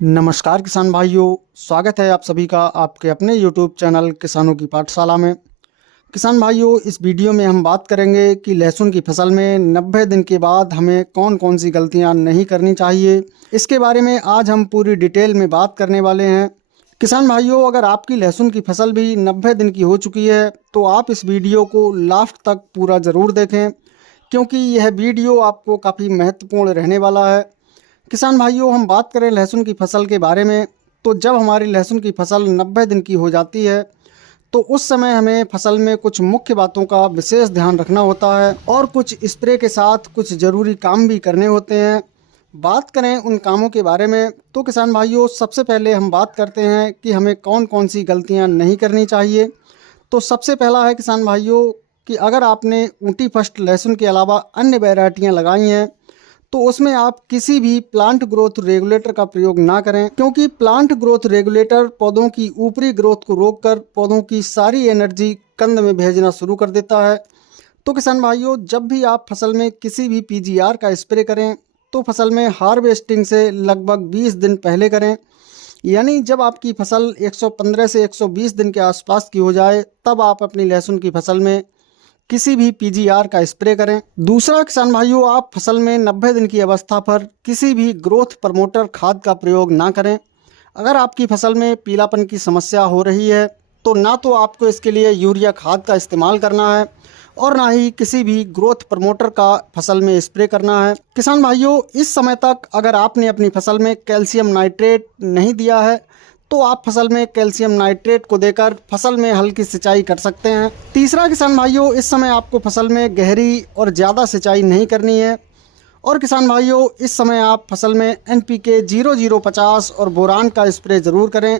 नमस्कार किसान भाइयों, स्वागत है आप सभी का आपके अपने YouTube चैनल किसानों की पाठशाला में। किसान भाइयों, इस वीडियो में हम बात करेंगे कि लहसुन की फसल में 90 दिन के बाद हमें कौन कौन सी गलतियां नहीं करनी चाहिए। इसके बारे में आज हम पूरी डिटेल में बात करने वाले हैं। किसान भाइयों, अगर आपकी लहसुन की फसल भी 90 दिन की हो चुकी है तो आप इस वीडियो को लास्ट तक पूरा ज़रूर देखें, क्योंकि यह वीडियो आपको काफ़ी महत्वपूर्ण रहने वाला है। किसान भाइयों, हम बात करें लहसुन की फसल के बारे में, तो जब हमारी लहसुन की फसल 90 दिन की हो जाती है तो उस समय हमें फसल में कुछ मुख्य बातों का विशेष ध्यान रखना होता है और कुछ स्प्रे के साथ कुछ ज़रूरी काम भी करने होते हैं। बात करें उन कामों के बारे में तो किसान भाइयों, सबसे पहले हम बात करते हैं कि हमें कौन कौन सी गलतियां नहीं करनी चाहिए। तो सबसे पहला है किसान भाइयों कि अगर आपने ऊटी फर्स्ट लहसुन के अलावा अन्य वैरायटियाँ लगाई हैं तो उसमें आप किसी भी प्लांट ग्रोथ रेगुलेटर का प्रयोग ना करें, क्योंकि प्लांट ग्रोथ रेगुलेटर पौधों की ऊपरी ग्रोथ को रोककर पौधों की सारी एनर्जी कंद में भेजना शुरू कर देता है। तो किसान भाइयों, जब भी आप फसल में किसी भी पीजीआर का स्प्रे करें तो फसल में हार्वेस्टिंग से लगभग 20 दिन पहले करें, यानी जब आपकी फसल 115 से 120 दिन के आसपास की हो जाए तब आप अपनी लहसुन की फसल में किसी भी पीजीआर का स्प्रे करें। दूसरा किसान भाइयों, आप फसल में 90 दिन की अवस्था पर किसी भी ग्रोथ प्रमोटर खाद का प्रयोग ना करें। अगर आपकी फसल में पीलापन की समस्या हो रही है तो ना तो आपको इसके लिए यूरिया खाद का इस्तेमाल करना है और ना ही किसी भी ग्रोथ प्रमोटर का फसल में स्प्रे करना है। किसान भाइयों, इस समय तक अगर आपने अपनी फसल में कैल्शियम नाइट्रेट नहीं दिया है तो आप फसल में कैल्शियम नाइट्रेट को देकर फसल में हल्की सिंचाई कर सकते हैं। तीसरा किसान भाइयों, इस समय आपको फसल में गहरी और ज़्यादा सिंचाई नहीं करनी है। और किसान भाइयों, इस समय आप फसल में NPK 0050 और बोरान का स्प्रे ज़रूर करें,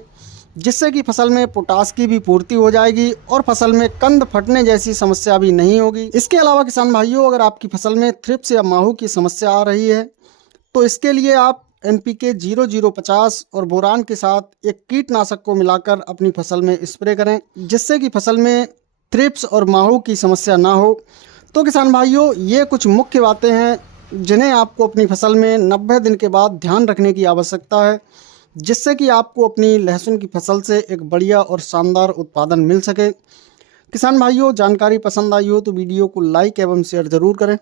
जिससे कि फसल में पोटास की भी पूर्ति हो जाएगी और फसल में कंद फटने जैसी समस्या भी नहीं होगी। इसके अलावा किसान भाइयों, अगर आपकी फसल में थ्रिप्स या माहू की समस्या आ रही है तो इसके लिए आप NPK 0050 और बोरान के साथ एक कीटनाशक को मिलाकर अपनी फसल में स्प्रे करें, जिससे कि फसल में थ्रिप्स और माहू की समस्या ना हो। तो किसान भाइयों, ये कुछ मुख्य बातें हैं जिन्हें आपको अपनी फसल में 90 दिन के बाद ध्यान रखने की आवश्यकता है, जिससे कि आपको अपनी लहसुन की फसल से एक बढ़िया और शानदार उत्पादन मिल सके। किसान भाइयों, जानकारी पसंद आई हो तो वीडियो को लाइक एवं शेयर ज़रूर करें।